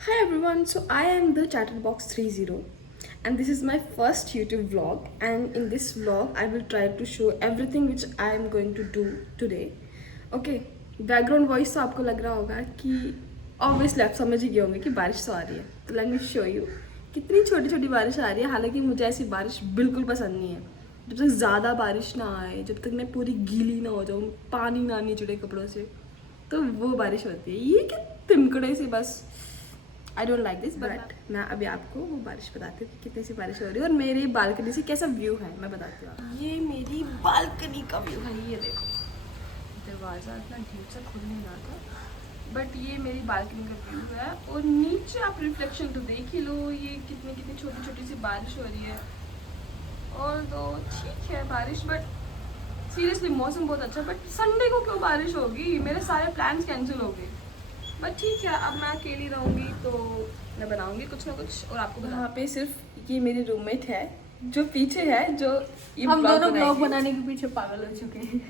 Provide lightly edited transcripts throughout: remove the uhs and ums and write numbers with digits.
Hi everyone, so I am the Chatterbox 30 and this is my first YouTube vlog, and in this vlog I will try to show everything which I am going to do today. Okay, background voice तो आपको लग रहा होगा कि obviously आप समझ ही गए होंगे कि बारिश तो आ रही है, तो लेट मी शो यू कितनी छोटी छोटी बारिश आ रही है। हालांकि मुझे ऐसी बारिश बिल्कुल पसंद नहीं है। जब तक ज़्यादा बारिश ना आए, जब तक मैं पूरी गीली ना हो जाऊँ, पानी ना निचड़े कपड़ों से, तो वो बारिश होती है। ये कि तिमकड़े से बस I don't like this, but मैं अभी आपको वो बारिश बताती हूँ कि कितनी सी बारिश हो रही है और मेरी बालकनी से कैसा व्यू है मैं बताती हूँ। ये मेरी बालकनी का व्यू है, ये देखो। दरवाज़ा इतना ढीठ से खुल नहीं रहा था, बट ये मेरी बालकनी का व्यू है। और नीचे आप रिफ्लेक्शन तो देख ही लो, ये कितनी कितनी छोटी छोटी सी बारिश हो रही है। और तो ठीक है बारिश, बट सीरियसली मौसम बहुत अच्छा, बट संडे को क्यों बारिश होगी? मेरे सारे प्लान्स कैंसिल हो गए। बट ठीक है, अब मैं अकेली रहूँगी तो मैं बनाऊँगी कुछ ना कुछ और आपको। यहाँ पे सिर्फ ये मेरी रूममेट है जो पीछे है, जो ये हम दोनों ब्लॉग बनाने के पीछे पागल हो चुके हैं।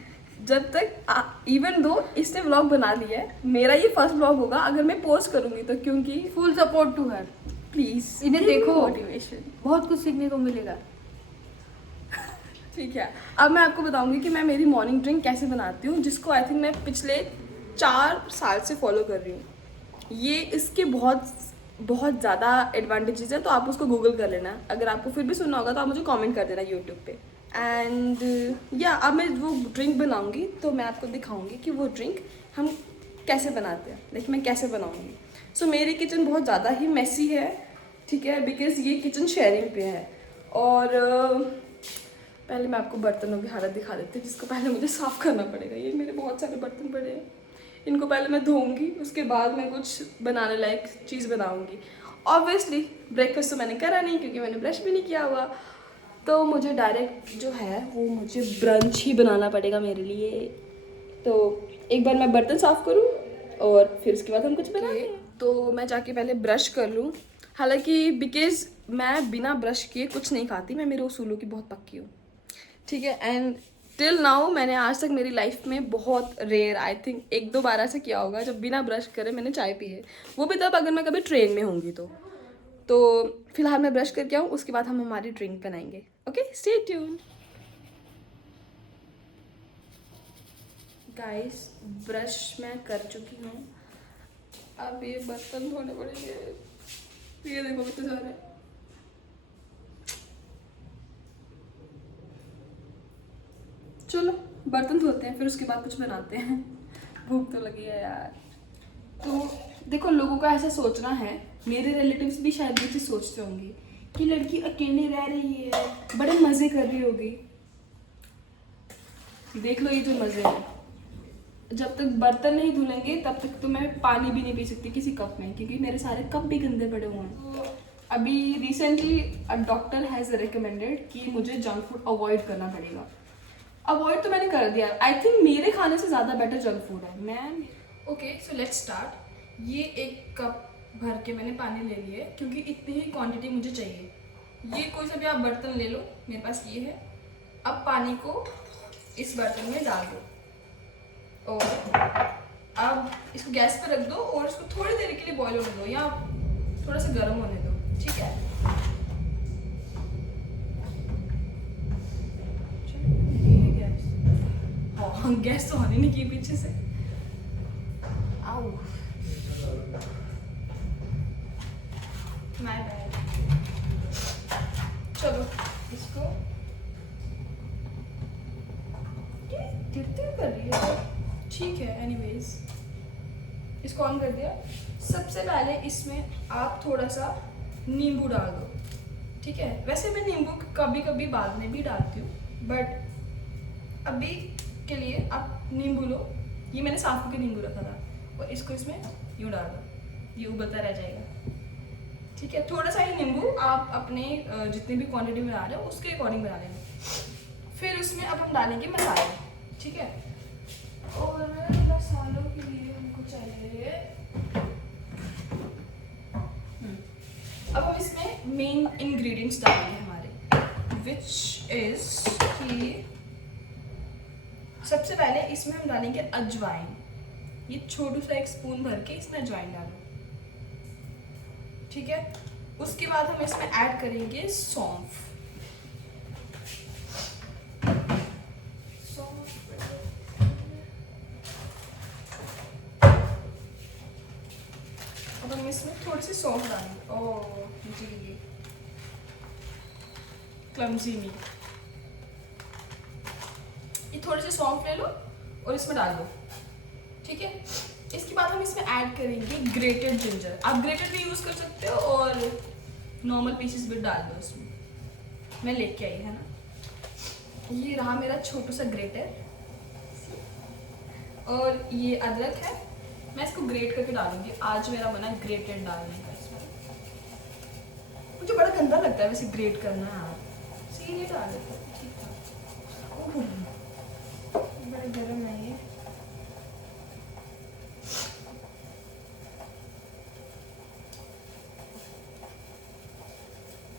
जब तक इवन दो इसने व्लॉग बना लिया है, मेरा ये फर्स्ट व्लॉग होगा अगर मैं पोस्ट करूँगी तो, क्योंकि full support to her. Please इन्हें देखो, मोटिवेशन बहुत कुछ सीखने को मिलेगा। ठीक है, अब मैं आपको बताऊंगी कि मैं मेरी मॉर्निंग ड्रिंक कैसे बनाती हूँ, जिसको आई थिंक मैं पिछले 4 साल से फॉलो कर रही हूँ। ये इसके बहुत बहुत ज़्यादा एडवांटेजेस हैं, तो आप उसको गूगल कर लेना। अगर आपको फिर भी सुनना होगा तो आप मुझे कमेंट कर देना यूट्यूब पे। एंड या अब मैं वो ड्रिंक बनाऊंगी तो मैं आपको दिखाऊंगी कि वो ड्रिंक हम कैसे बनाते हैं, देखिए मैं कैसे बनाऊंगी। सो मेरी किचन बहुत ज़्यादा ही मैसी है, ठीक है, बिकॉज ये किचन शेयरिंग पे है। और पहले मैं आपको बर्तनों की हालत दिखा देती हूँ, जिसको पहले मुझे साफ़ करना पड़ेगा। ये मेरे बहुत सारे बर्तन पड़े हैं, इनको पहले मैं धोऊंगी, उसके बाद मैं कुछ बनाने लायक चीज़ बनाऊंगी। ऑब्वियसली ब्रेकफास्ट तो मैंने करा नहीं क्योंकि मैंने ब्रश भी नहीं किया हुआ, तो मुझे डायरेक्ट जो है वो मुझे ब्रंच ही बनाना पड़ेगा मेरे लिए। तो एक बार मैं बर्तन साफ़ करूँ और फिर उसके बाद हम कुछ बनाएंगे। तो मैं जाके पहले ब्रश कर लूँ। हालांकि बिकॉज मैं बिना ब्रश किए कुछ नहीं खाती, मैं मेरे उसूलों की बहुत पक्की हूँ, ठीक है। एंड टिल नाउ मैंने आज तक मेरी लाइफ में बहुत रेयर, आई थिंक 1-2 बार ऐसा किया होगा जब बिना ब्रश करे मैंने चाय पी है, वो भी तब अगर मैं कभी ट्रेन में होंगी तो फिलहाल मैं ब्रश करके आऊँ, उसके बाद हम हमारी ड्रिंक बनाएंगे। Okay, stay tune guys. Brush मैं कर चुकी हूँ, अब ये बर्तन धोने पड़ेंगे। ये देखो कितने सारे। चलो बर्तन धोते हैं, फिर उसके बाद कुछ बनाते हैं। भूख तो लगी है यार। तो देखो, लोगों का ऐसा सोचना है, मेरे रिलेटिव्स भी शायद ये चीज़ सोचते होंगे कि लड़की अकेले रह रही है, बड़े मज़े कर रही होगी। देख लो ये जो मज़े हैं, जब तक बर्तन नहीं धुलेंगे तब तक तो मैं पानी भी नहीं पी सकती किसी कप में, क्योंकि मेरे सारे कप भी गंदे पड़े हुए हैं। अभी रिसेंटली डॉक्टर हैज़ रिकमेंडेड कि मुझे जंक फूड अवॉइड करना पड़ेगा। अवॉइड तो मैंने कर दिया, आई थिंक मेरे खाने से ज़्यादा बेटर जंक फूड है। मैं ओके, सो लेट्स स्टार्ट। ये 1 कप भर के मैंने पानी ले लिया है, क्योंकि इतनी ही क्वांटिटी मुझे चाहिए। ये कोई सा भी आप बर्तन ले लो, मेरे पास ये है। अब पानी को इस बर्तन में डाल दो और अब इसको गैस पर रख दो और इसको थोड़ी देर के लिए बॉईल होने दो या थोड़ा सा गर्म होने दो, ठीक है। हाँ, गैस तो होने नहीं की पीछे से। आओ, माय बैड। चलो इसको गिरती कर रही है, ठीक है। एनीवेज इसको ऑन कर दिया। सबसे पहले इसमें आप थोड़ा सा नींबू डाल दो, ठीक है। वैसे मैं नींबू कभी कभी बाद में भी डालती हूँ, बट अभी के लिए आप नींबू लो। ये मैंने साफ करके नींबू रखा था, और इसको इसमें यूँ डाल दो, ये उबलता रह जाएगा, ठीक है। थोड़ा सा ही नींबू, आप अपने जितनी भी क्वांटिटी बना रहे हो उसके अकॉर्डिंग बना लेना। फिर उसमें अब हम डालेंगे मसाले, ठीक है। और मसालों के लिए हमको चाहिए, अब हम इसमें मेन इंग्रेडिएंट्स डालेंगे हमारे, विच इज कि सबसे पहले इसमें हम डालेंगे अजवाइन। ये छोटू सा 1 स्पून भर के इसमें अजवाइन डालो। ठीक है। उसके बाद हम इसमें ऐड करेंगे सौंफ। अब हम इसमें थोड़ी सी सौंफ डालेंगे। ओह जी, क्लमजी मी। ये थोड़ी सी सौंफ ले लो और इसमें डाल दो, ठीक है। इसके बाद हम इसमें ऐड करेंगे ग्रेटेड जिंजर। आप ग्रेटेड भी यूज कर सकते हो और नॉर्मल पीसेस भी डाल दो इसमें। मैं लेके आई है ना, ये रहा मेरा छोटू सा ग्रेटर। और ये अदरक है, मैं इसको ग्रेट करके डालूंगी। आज मेरा बना ग्रेटेड डालने का इसमें। मुझे बड़ा गंदा लगता है वैसे ग्रेट करना यार, सीधे डाल देते हैं, ठीक था। बड़ा गर्म है ये।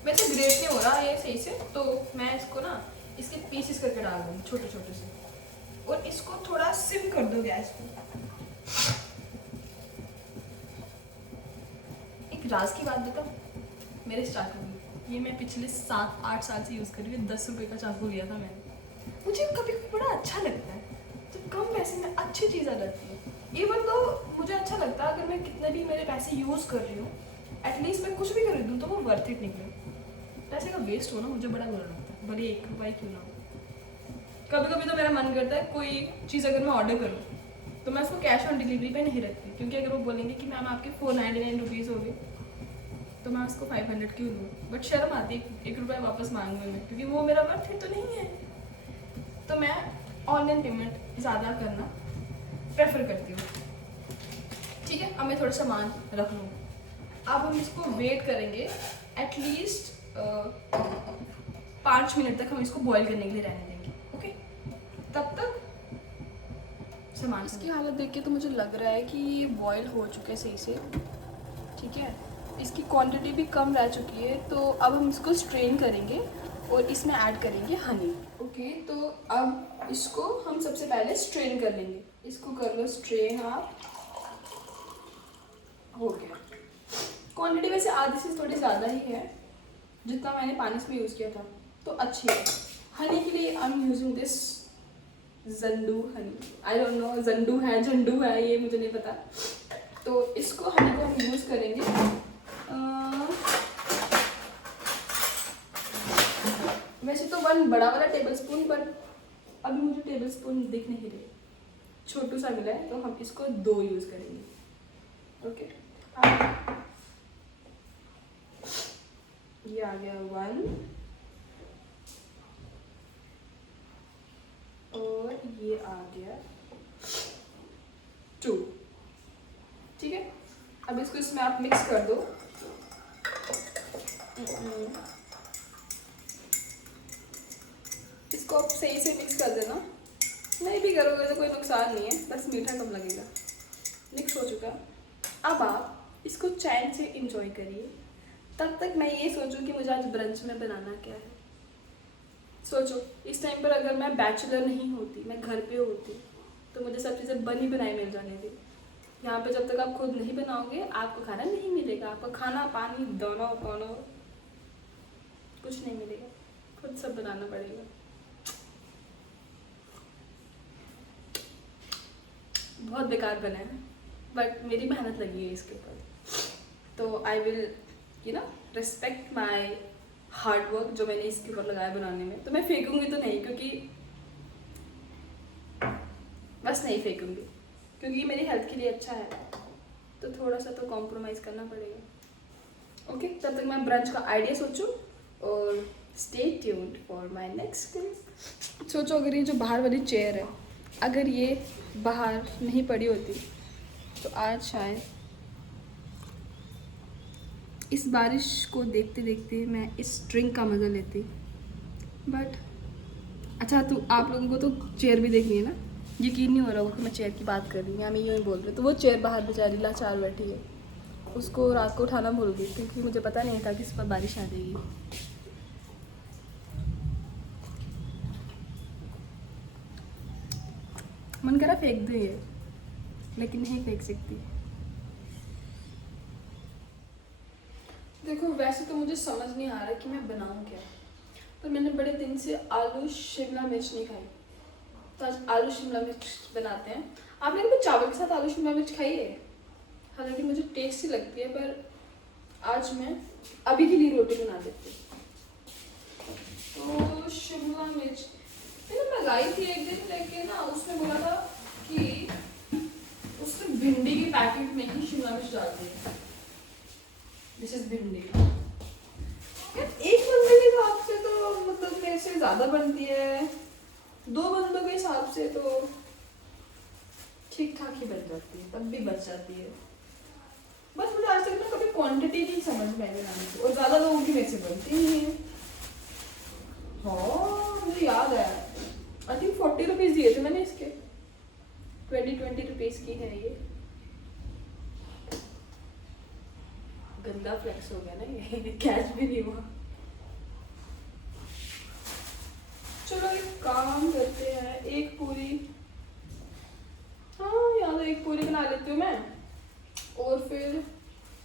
वैसे ग्रेट नहीं हो रहा ये सही से, तो मैं इसको ना इसके पीसेस करके डाल दूंगी छोटे छोटे से। और इसको थोड़ा सिम कर दो गैस पे। एक राज की बात बताऊं, मेरे चाकू में, ये मैं पिछले 7-8 साल से यूज कर रही हूँ। 10 रुपए का चाकू लिया था मैंने। मुझे कभी बड़ा अच्छा लगता है जब कम पैसे में अच्छी चीज़ आ जाती है। इवन तो मुझे अच्छा लगता है अगर मैं कितने भी मेरे पैसे यूज कर रही हूँ, एटलीस्ट मैं कुछ भी खरीदूँ तो वो वर्थ इट निकले। पैसे का वेस्ट हो ना, मुझे बड़ा बुरा लगता है, भले 1 रुपया क्यों ना हो। कभी कभी तो मेरा मन करता है कोई चीज़ अगर मैं ऑर्डर करूँ तो मैं उसको कैश ऑन डिलीवरी पे नहीं रखती, क्योंकि अगर वो बोलेंगे कि मैम आपके 499 रुपीज़ हो गए तो मैं उसको 500 क्यों दूँ। बट शर्म आती है 1 रुपया वापस मांगने में, क्योंकि वो मेरा वर्थ इट तो नहीं है। तो मैं ऑनलाइन पेमेंट ज़्यादा करना प्रेफर करती हूँ, ठीक है। अब मैं थोड़ा सामान रख लूँ। अब हम इसको वेट करेंगे एटलीस्ट 5 मिनट तक। हम इसको बॉईल करने के लिए रहने देंगे, ओके। तब तक सामान, इसकी हालत देख के तो मुझे लग रहा है कि ये बॉईल हो चुके सही से, ठीक है। इसकी क्वांटिटी भी कम रह चुकी है, तो अब हम इसको स्ट्रेन करेंगे और इसमें ऐड करेंगे हनी, ओके। तो अब इसको हम सबसे पहले स्ट्रेन कर लेंगे। इसको कर लो स्ट्रेन आप, हो गया। क्वांटिटी वैसे आधी से थोड़ी ज़्यादा ही है जितना मैंने पानी में यूज़ किया था, तो अच्छी है। हनी के लिए I am using this Jandu honey. I don't know Jandu है झंडू है, ये मुझे नहीं पता। तो इसको हनी को हम यूज़ करेंगे वैसे तो 1 बड़ा वाला टेबल स्पून, बट अभी मुझे टेबल स्पून दिख नहीं रहे, छोटू सा मिला है, तो हम इसको 2 यूज़ करेंगे, ओके। ये आ गया 1 और ये आ गया 2, ठीक है। अब इसको इसमें आप मिक्स कर दो। इसको आप सही से मिक्स कर देना, नहीं भी करोगे तो कोई नुकसान नहीं है, बस मीठा कम लगेगा। मिक्स हो चुका। अब आप इसको चैन से इंजॉय करिए। तब तक मैं ये सोचूं कि मुझे आज ब्रंच में बनाना क्या है। सोचो इस टाइम पर अगर मैं बैचलर नहीं होती, मैं घर पे होती, तो मुझे सब चीज़ें बनी बनाई मिल जानी थी। यहाँ पे जब तक आप खुद नहीं बनाओगे आपको खाना नहीं मिलेगा। आपको खाना पानी दोनों कुछ नहीं मिलेगा, खुद सब बनाना पड़ेगा। बहुत बेकार बना है, बट मेरी मेहनत लगी है इसके ऊपर, तो I will respect my hard work जो मैंने इसके ऊपर लगाया बनाने में। तो मैं फेंकूंगी तो नहीं, क्योंकि बस नहीं फेंकूंगी, क्योंकि मेरी हेल्थ के लिए अच्छा है, तो थोड़ा सा तो कॉम्प्रोमाइज़ करना पड़ेगा, ओके। तब तक मैं ब्रंच का आइडिया सोचूं और stay tuned for my next clip. सोचो अगर ये जो बाहर वाली चेयर है, अगर ये बाहर नहीं पड़ी होती तो आज शायद इस बारिश को देखते देखते मैं इस ड्रिंक का मज़ा लेती। बट अच्छा, तो आप लोगों को तो चेयर भी देखनी है ना, यकीन नहीं हो रहा होगा कि मैं चेयर की बात कर रही हूँ, या मैं यूँ ही बोल रही हूँ। तो वो चेयर बाहर बेचारी लाचार बैठी है, उसको रात को उठाना भूल गई, क्योंकि मुझे पता नहीं था कि इस पर बारिश आ जाएगी। मन करा फेंक दो ये, लेकिन नहीं फेंक सकती। देखो वैसे तो मुझे समझ नहीं आ रहा कि मैं बनाऊँ क्या, पर मैंने बड़े दिन से आलू शिमला मिर्च नहीं खाई, तो आज आलू शिमला मिर्च बनाते हैं। आपने कभी चावल के साथ आलू शिमला मिर्च खाई है? हालांकि मुझे टेस्टी लगती है, पर आज मैं अभी के लिए रोटी बना देती हूँ। तो शिमला मिर्च मैंने मंगाई थी एक दिन, लेकिन ना उसने बोला था कि उसने भिंडी की पैकेट में ही शिमला मिर्च डाल दी है। दिस इज भिंडी। यार एक बंदे के हिसाब से तो मतलब मेरे से ज्यादा बनती है, दो बंदों के हिसाब से तो ठीक ठाक ही बन जाती है, तब भी बच जाती है। बस मुझे आज तक ना कभी क्वांटिटी नहीं समझ में आई बनाने की, और ज्यादा लोगों की मेरे से बनती नहीं है। हाँ मुझे याद है, आई थिंक 40 रुपीज दिए थे मैंने इसके, 20 रुपीज की है ये। गंदा फ्लेक्स हो गया ना ये, कैश भी नहीं हुआ। चलो एक काम करते हैं, एक पूरी, हाँ यहाँ तो एक पूरी बना लेती हूँ मैं, और फिर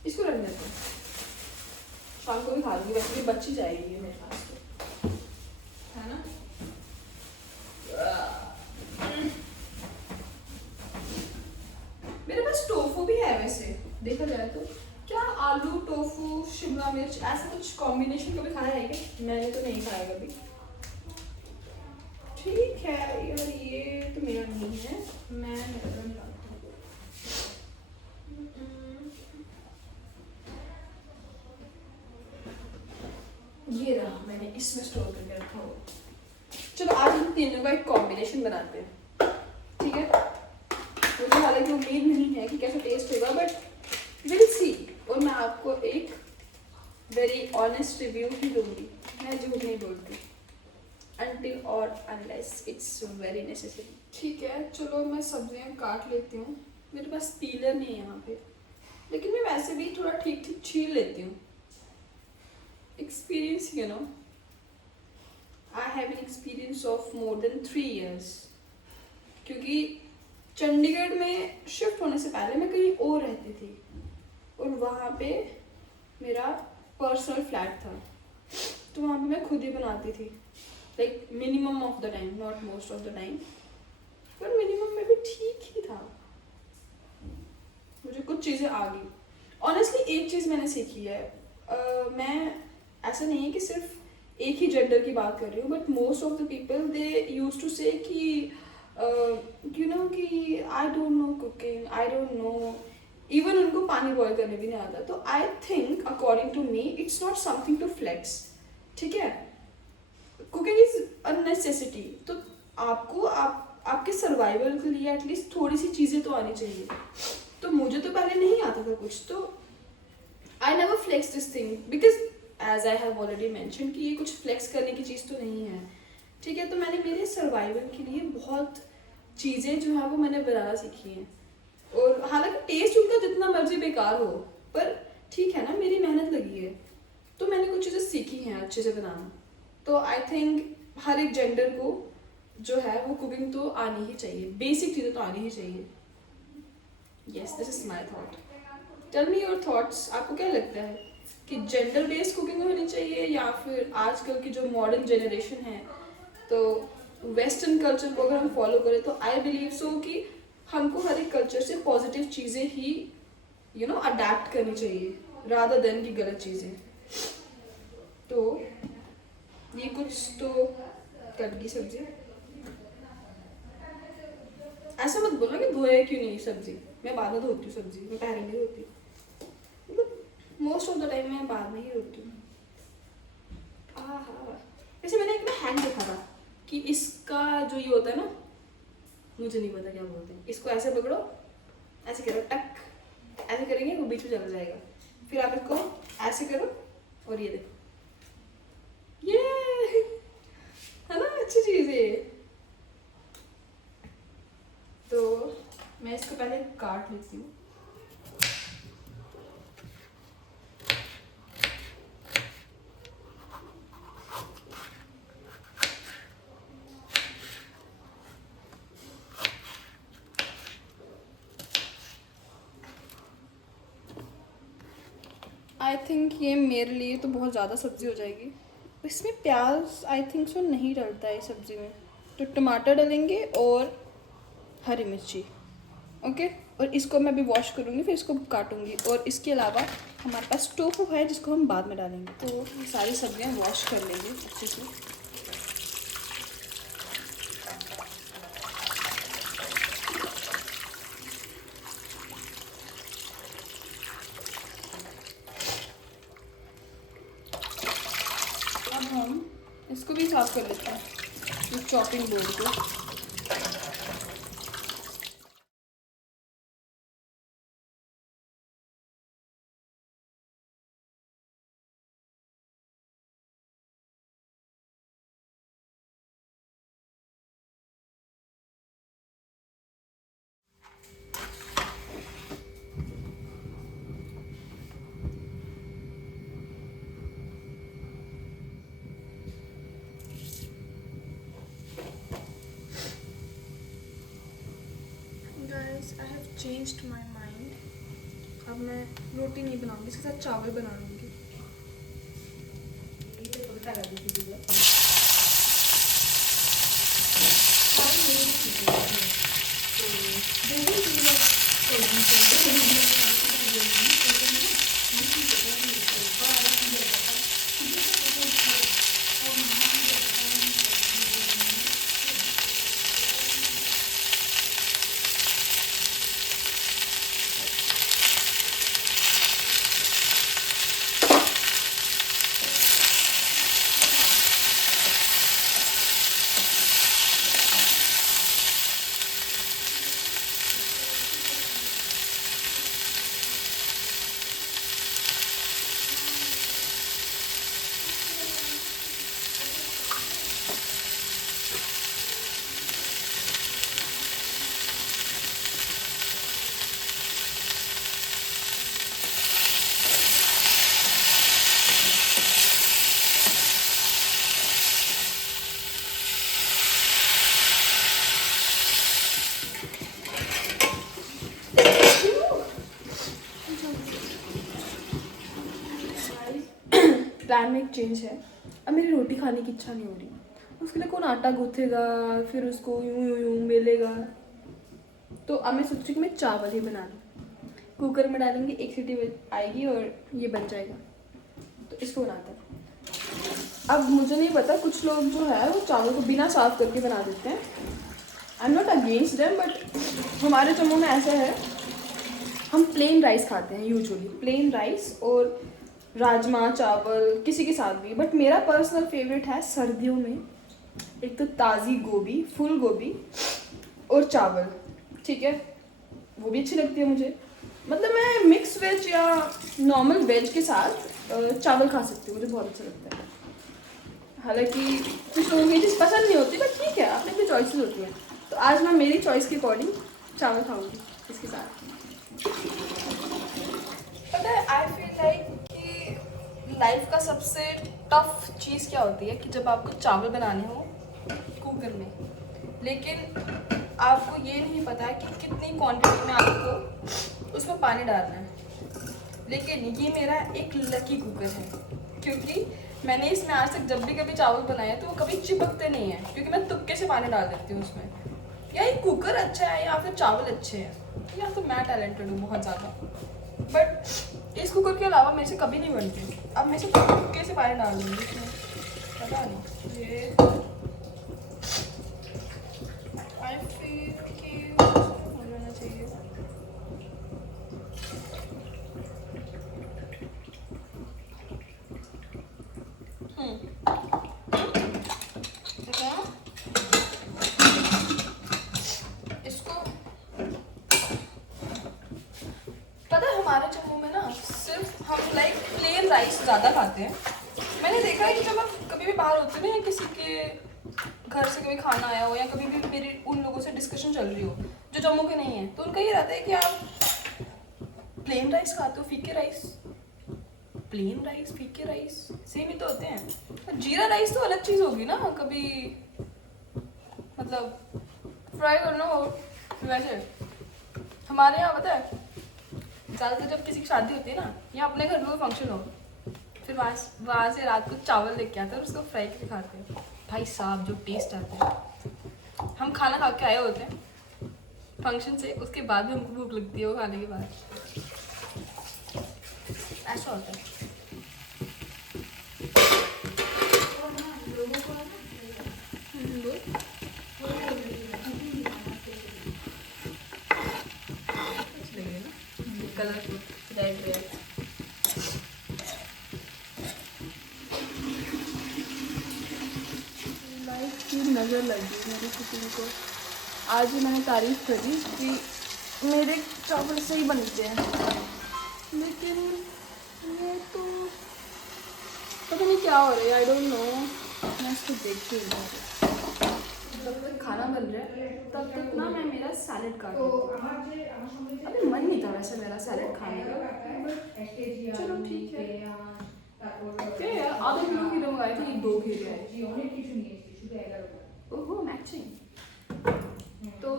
इसको रख देते हैं, शाम को भी खा लूँगी, वैसे भी बच ही जाएगी ये मेरे पास तो, है ना। मेरे पास टोफू भी है वैसे देखा जाए तो। क्या आलू टोफू शिमला मिर्च ऐसा कुछ कॉम्बिनेशन कभी खाया है क्या? मैंने तो नहीं खाया कभी। ठीक है यार, ये तो मेरा नहीं है, मैं निकल लाती हूँ। ये रहा, मैंने इसमें स्टोर करके रखा हो। चलो आज हम तीनों का एक कॉम्बिनेशन बनाते हैं, ठीक है। मुझे हालांकि उम्मीद नहीं है कि कैसा टेस्ट होगा, बट विल सी। और मैं आपको एक वेरी ऑनेस्ट रिव्यू ही दूंगी, मैं झूठ नहीं बोलती, until or unless it's very necessary। ठीक है चलो मैं सब्जियां काट लेती हूँ, मेरे पास पीलर नहीं है यहाँ पे, लेकिन मैं वैसे भी थोड़ा ठीक ठीक छील लेती हूँ। Experience you know, I have an experience of more than 3 years, क्योंकि चंडीगढ़ में शिफ्ट होने से पहले मैं कहीं और रहती थी, और वहाँ पे मेरा पर्सनल फ्लैट था, तो वहाँ पे मैं खुद ही बनाती थी, like minimum of the time, not most of the time, पर मिनिमम में भी ठीक ही था। मुझे कुछ चीज़ें आ गई। ऑनेस्टली एक चीज़ मैंने सीखी है, मैं ऐसा नहीं है कि सिर्फ एक ही जेंडर की बात कर रही हूँ, but most of the people they use to say कि यू नो कि I don't know cooking, I don't know, even उनको पानी बॉयल करने भी नहीं आता। तो I think according to me it's not something to flex, ठीक है। कुकिंग इज अ नेसेसिटी, तो आपको आपके सर्वाइवल के लिए एटलीस्ट थोड़ी सी चीज़ें तो आनी चाहिए। तो मुझे तो पहले नहीं आता था कुछ, तो I never flex this thing because as I have already mention कि ये कुछ फ्लेक्स करने की चीज़ तो नहीं है, ठीक है। तो मैंने मेरे सर्वाइवल के लिए बहुत चीज़ें जो है वो मैंने बनाना सीखी हैं, और हालांकि टेस्ट उनका जितना मर्जी बेकार हो, पर ठीक है ना, मेरी मेहनत लगी है, तो मैंने कुछ चीज़ें सीखी हैं अच्छे से बनाना। तो आई थिंक हर एक जेंडर को जो है वो कुकिंग तो आनी ही चाहिए, बेसिक चीज़ें तो आनी ही चाहिए। Yes this is my thought, tell me your thoughts. आपको क्या लगता है कि जेंडर बेस्ड कुकिंग होनी चाहिए, या फिर आजकल की जो मॉडर्न जनरेशन है, तो वेस्टर्न कल्चर को अगर हम फॉलो करें, तो आई बिलीव सो कि हमको हर एक कल्चर से पॉजिटिव चीज़ें ही यू नो अडेप्ट करनी चाहिए, रादर देन की गलत चीज़ें। तो ये कुछ तो कट गई सब्जी, ऐसा मत बोलना कि धोए क्यों नहीं सब्जी, मैं बाद में धोती हूँ सब्जी, मैं पहले नहीं धोती, मतलब मोस्ट ऑफ द टाइम मैं बाद में ही धोती हूँ। हाँ वैसे मैंने एक ना हैंग देखा था कि इसका जो ये होता है ना, मुझे नहीं पता क्या बोलते हैं इसको, ऐसे पकड़ो, ऐसे करो टक, ऐसे करेंगे वो बीच में चला जाएगा, फिर आप इसको ऐसे करो और ये देखो, ये है ना अच्छी चीज़ है। तो मैं इसको पहले काट लेती हूँ। आई थिंक ये मेरे लिए तो बहुत ज़्यादा सब्ज़ी हो जाएगी। इसमें प्याज आई थिंक सो नहीं डलता है सब्ज़ी में, तो टमाटर डालेंगे और हरी मिर्ची। ओके, और इसको मैं अभी वॉश करूँगी, फिर इसको काटूँगी। और इसके अलावा हमारे पास टोफू है जिसको हम बाद में डालेंगे। तो ये सारी सब्जियाँ वॉश कर लेंगे अच्छे से। अब हम इसको भी साफ कर लेते हैं, इस चॉपिंग बोर्ड को। Guys, I have changed my mind. अब मैं रोटी नहीं बनाऊंगी, इसके साथ चावल बना लूँगी। प्लान में एक चेंज है। अब मेरी रोटी खाने की इच्छा नहीं हो रही, उसके लिए कौन आटा गूँथेगा, फिर उसको यूं यूं यूं बेलेगा। तो अब मैं सोची कि मैं चावल ही बना लूँ। कुकर में डालेंगे, एक सीटी आएगी और ये बन जाएगा। तो इसको बनाते हैं। अब मुझे नहीं पता, कुछ लोग जो है वो चावल को बिना साफ करके बना देते हैं। I am not against them, but हमारे जम्मू में ऐसा है, हम प्लेन राइस खाते हैं यूजुअली। प्लेन राइस और राजमा चावल किसी के साथ भी। बट मेरा पर्सनल फेवरेट है सर्दियों में एक तो ताज़ी गोभी, फुल गोभी और चावल, ठीक है, वो भी अच्छी लगती है मुझे। मतलब मैं मिक्स वेज या नॉर्मल वेज के साथ चावल खा सकती हूँ, मुझे बहुत अच्छा लगता है। हालांकि कुछ लोगों को ये चीज़ पसंद नहीं होती, बट ठीक है, अपनी अपनी चॉइसेस होती हैं। तो आज मैं मेरी चॉइस के अकॉर्डिंग चावल खाऊंगी इसके साथ। पता है, आई फील लाइक कि लाइफ का सबसे टफ चीज़ क्या होती है कि जब आपको चावल बनाने हो कुकर में, लेकिन आपको ये नहीं पता कि कितनी क्वांटिटी में आपको उसमें पानी डालना है। लेकिन ये मेरा एक लकी कुकर है, क्योंकि मैंने इसमें आज तक जब भी कभी चावल बनाए तो वो कभी चिपकते नहीं हैं, क्योंकि मैं तुक्के से पानी डाल देती हूँ उसमें। या ये कुकर अच्छा है या फिर चावल अच्छे हैं, या तो मैं टैलेंटेड हूँ बहुत ज़्यादा। बट इस कुकर के अलावा मेरे से कभी नहीं बनती। अब मैं से तुक्के से पानी डाल दूँगी इसमें, पता नहीं ये आई फील कि हो जाना चाहिए। इसको पता है, हमारे जम्मू में ना सिर्फ हम लाइक प्लेन राइस ज़्यादा खाते हैं। मैंने देखा है कि जब आप कभी भी बाहर होते हैं या किसी के घर से कभी खाना आया हो, या कभी भी मेरी उन लोगों से डिस्कशन चल रही हो जो जम्मू के नहीं है, तो उनका ये रहता है कि आप प्लेन राइस खाते हो, फीके राइस। प्लेन राइस, फीके राइस सेम ही तो होते हैं। जीरा राइस तो अलग चीज़ होगी ना, कभी मतलब फ्राई करना हो। वैसे हमारे यहाँ पता है ज़्यादातर जब किसी की शादी होती है ना, या अपने घर में कोई फंक्शन हो, फिर वहाँ से रात को चावल लेके आते हैं और उसको फ्राई करके खाते हैं। भाई साहब जो टेस्ट आता है, हम खाना खा के आए होते हैं फंक्शन से, उसके बाद भी हमको भूख लगती है वो खाने के बाद, ऐसा होता है। कलरफुल रेड रेड लाइक की नज़र लगी मेरी कुकिंग को। आज ही मैंने तारीफ करी कि मेरे चावल सही बनते हैं, लेकिन ये तो पता नहीं क्या हो रहा है, आई डोंट नो। मैं इसको देखती हूँ, जब तक खाना बन रहा है तब तक ना मैं मेरा सैलेड काट लूँ। अभी मन नहीं था वैसे मेरा सैलेड खाने का, चलो ठीक है। क्या यार, आधा किलो खीरे मंगाए थे, ये 2 खीरे आए। ओहो मैचिंग। तो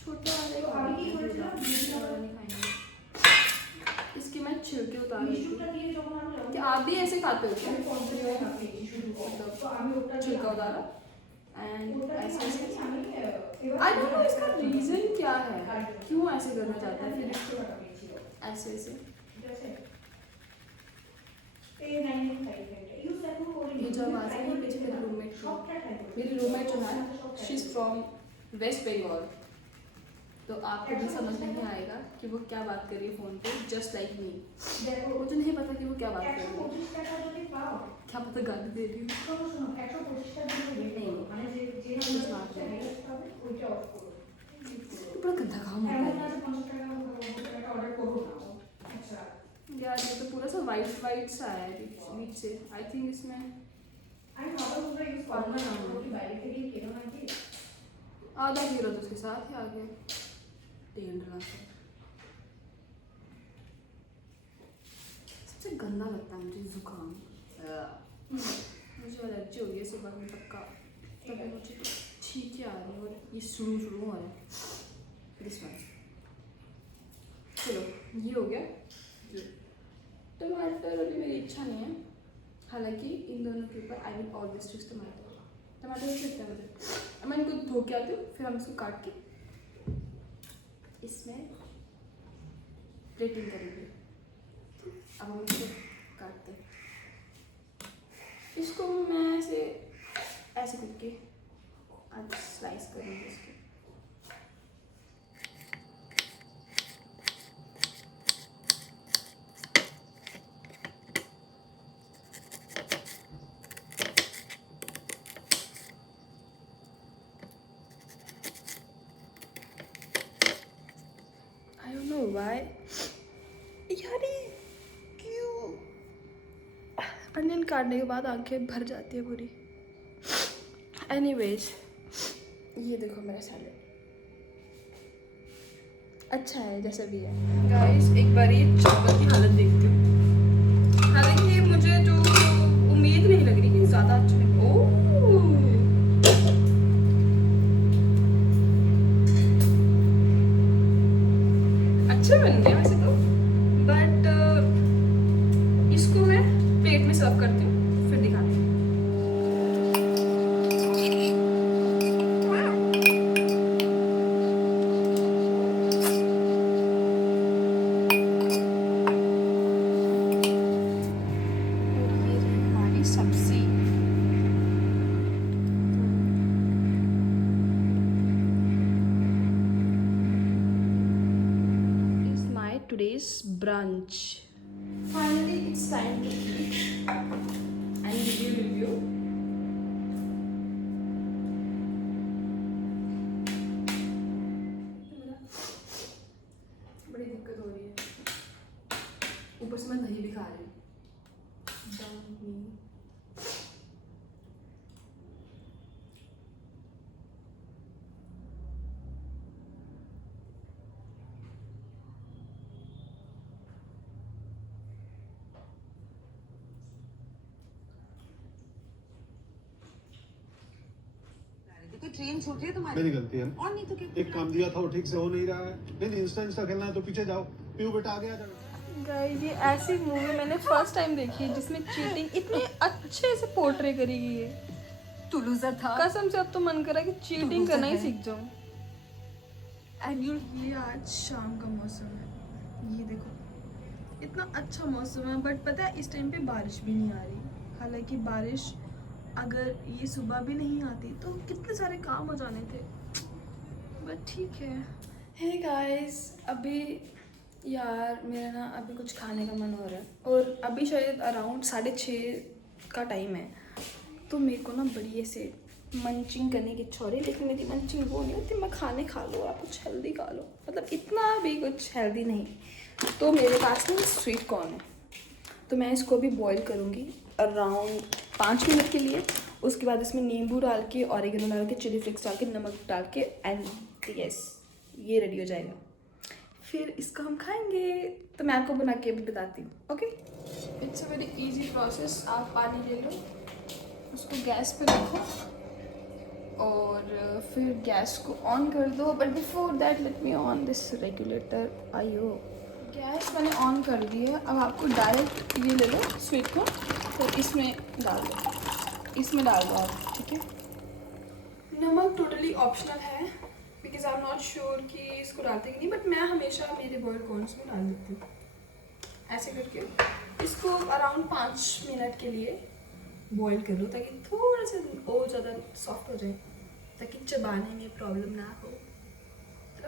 छोटे वाले नहीं खाएंगे, इसकी मैं छिलके उतार लेती हूँ। क्या आप भी ऐसे खाते हो क्या? छिलका उतारा एंड ऐसे आई डोंट नो इसका रीज़न क्या है, क्यों ऐसे करना चाहता है फिर ऐसे ऐसे। ये जो आवाज़ है ये पीछे मेरी रूममेट जो है she is from West Bengal, तो आपको भी समझ नहीं आएगा कि वो क्या बात कर रही है फ़ोन पे, जस्ट लाइक मी। मुझे नहीं पता कि वो क्या बात कर रही है, क्या पता गाली दे रही तो बड़ा गंदा काम होता है यार। ये तो पूरा सा वाइट वाइट सा है बीच से, आई थिंक इसमें आधा हीरो तो उसके साथ ही आ गया। सबसे गंदा लगता है मुझे जुकाम, मुझे एलर्जी हो गई है सुबह में पक्का, तभी मुझे छींके आ रही है और ये शुरू शुरू हो रहा है दिस वन। चलो ये हो गया। टमाटर अभी मेरी इच्छा नहीं है, हालांकि इन दोनों के ऊपर आई विल ऑलवेज चूज टमाटर। टमाटर से इतना मुझे, मैं इनको धो के आती हूँ, फिर हम इसको काट के इसमें प्लेटिंग करेंगे। अब हम इसको काटते हैं, इसको मैं ऐसे ऐसे करके आज स्लाइस करूँगी इसको। I don't know why यार ये क्यों अनियन काटने के बाद आंखें भर जाती है पूरी। एनीवेज ये देखो मेरा सैलेड अच्छा है जैसा भी है। गाइस एक बार ये चावल की हालत देखती हूँ, हालांकि ये मुझे जो उम्मीद नहीं लग रही कि ज़्यादा अच्छा है। अच्छे बन गए वैसे तो, बट इसको मैं प्लेट में सर्व करती हूँ फिर दिखाती हूँ। सब्जी is my today's brunch. Finally, it's time to eat and give you review. बड़ी दिक्कत हो रही है, ऊपर से मैं दही भी खा रही हूँ। ट्रेन छूट रही है तुम्हारी। मेरी गलती है। और नहीं तो क्या। एक काम दिया था वो ठीक से हो नहीं रहा है। नहीं इंस्टा खेलना है तो पीछे जाओ। पीयू बेटा आगे आ जाओ। गाइस ये ऐसी मूवी मैंने फर्स्ट टाइम देखी है जिसमें चीटिंग इतने अच्छे से पोर्ट्रे करी गई है। तू लूजर था। कसम से अब तो मन करा कि चीटिंग loser करना ही है। सीख जाऊं। एंड ये आज शाम का मौसम है, ये देखो इतना अच्छा मौसम है, बट पता है इस टाइम पे बारिश भी नहीं आ रही। हालांकि बारिश अगर ये सुबह भी नहीं आती तो कितने सारे काम हो जाने थे, बट ठीक है। हे गाइस, अभी यार मेरा ना अभी कुछ खाने का मन हो रहा है और अभी शायद अराउंड 6:30 का टाइम है, तो मेरे को ना बड़ी ऐसे मंचिंग करने की इच्छा हो रही है, लेकिन मेरी मंचिंग वो नहीं होती मैं खाने खा लो, आप कुछ हेल्दी खा लो, मतलब इतना भी कुछ हेल्दी नहीं। तो मेरे पास ना स्वीट कॉर्न है, तो मैं इसको भी बॉईल करूँगी अराउंड 5 मिनट के लिए। उसके बाद इसमें नींबू डाल के, ऑरिगेनो डाल के, चिली फ्लेक्स डाल के, नमक डाल के, एंड यस ये रेडी हो जाएगा। फिर इसको हम खाएंगे, तो मैं आपको बना के भी बताती हूँ। Okay, it's a very easy process. आप पानी ले लो, उसको गैस पे रखो और फिर गैस को ऑन कर दो, but before that let me on this regulator. आयो, गैस मैंने ऑन कर दी है। अब आपको डायरेक्ट ये ले लो स्वीट को, तो इसमें डाल दो, इसमें डाल दो आप, ठीक है। नमक टोटली ऑप्शनल है, because I am not sure कि इसको डालते कि नहीं, बट मैं हमेशा मेरे बॉइल्ड कॉर्न्स में डाल देती हूँ। ऐसे करके इसको अराउंड 5 मिनट के लिए बॉईल कर लो, ताकि थोड़ा सा और ज़्यादा सॉफ्ट हो जाए, ताकि चबाने में प्रॉब्लम ना हो।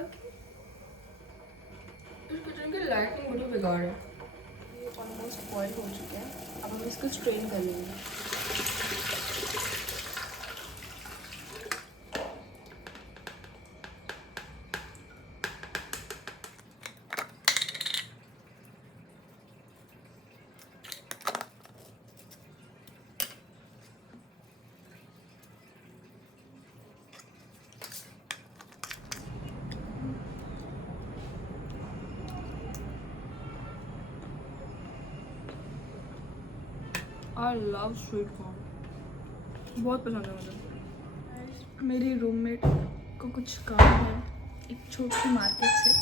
ओके, इस किचन की लाइटिंग बड़ी बेकार है। ये ऑलमोस्ट बॉईल हो चुका है, अब हम इसको स्ट्रेन कर लेंगे। आई लव स्वीट कॉर्न, बहुत पसंद है मुझे। मेरी रूममेट को कुछ काम है एक छोटी सी मार्केट से,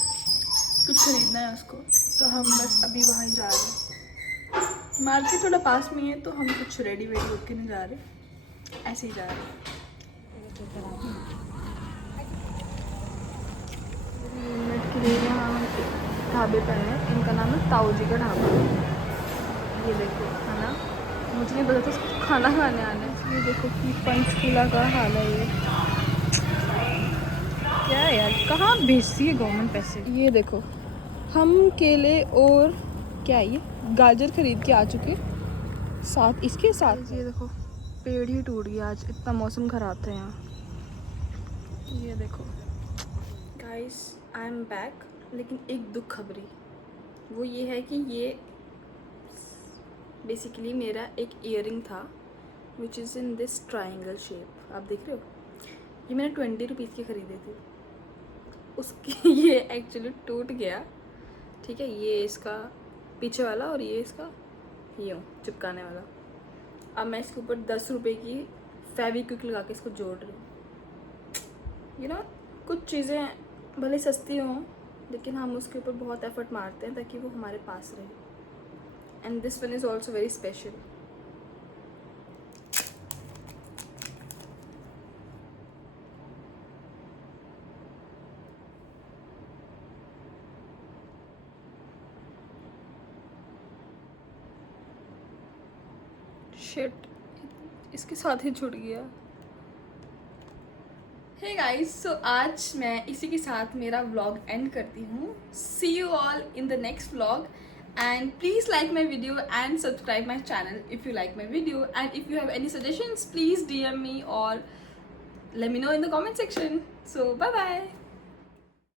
कुछ खरीदना है उसको, तो हम बस अभी वहाँ ही जा रहे हैं। मार्केट थोड़ा पास में है, तो हम कुछ रेडी वेडी होके नहीं जा रहे, ऐसे ही जा रहे हैं। रूममेट के लिए यहाँ हम ढाबे पर हैं, इनका नाम है ताऊ जी का ढाबा। ये देखो है ना, मुझे नहीं पता था इसको खाना खाने आना है। ये देखो कि पंचकूला का हाल है ये, क्या है यार, कहाँ भेजती है गवर्नमेंट पैसे। ये देखो हम केले और क्या है ये गाजर खरीद के आ चुके, साथ इसके साथ ये देखो पेड़ ही टूट गया आज, इतना मौसम ख़राब था यहाँ। ये देखो गाइस, आई एम बैक, लेकिन एक दुख खबरी वो ये है कि ये बेसिकली मेरा एक ईयरिंग था which is in this triangle shape, आप देख रहे हो। ये मैंने 20 रुपीज़ के ख़रीदे थे, उसकी ये एक्चुअली टूट गया, ठीक है। ये इसका पीछे वाला और ये इसका यूँ चिपकाने वाला। अब मैं इसके ऊपर 10 रुपये की फेविक्विक लगा के इसको जोड़ रही हूँ। यू नो, कुछ चीज़ें भले सस्ती हों, लेकिन हम उसके ऊपर बहुत एफर्ट मारते हैं ताकि वो हमारे पास रहे। And this one is also very special. Shit, इसके साथ ही छूट गया। Hey guys, so आज मैं इसी के साथ मेरा vlog end करती हूँ। See you all in the next vlog. And please like my video and subscribe my channel if you like my video, and if you have any suggestions please DM me or let me know in the comment section. So bye bye.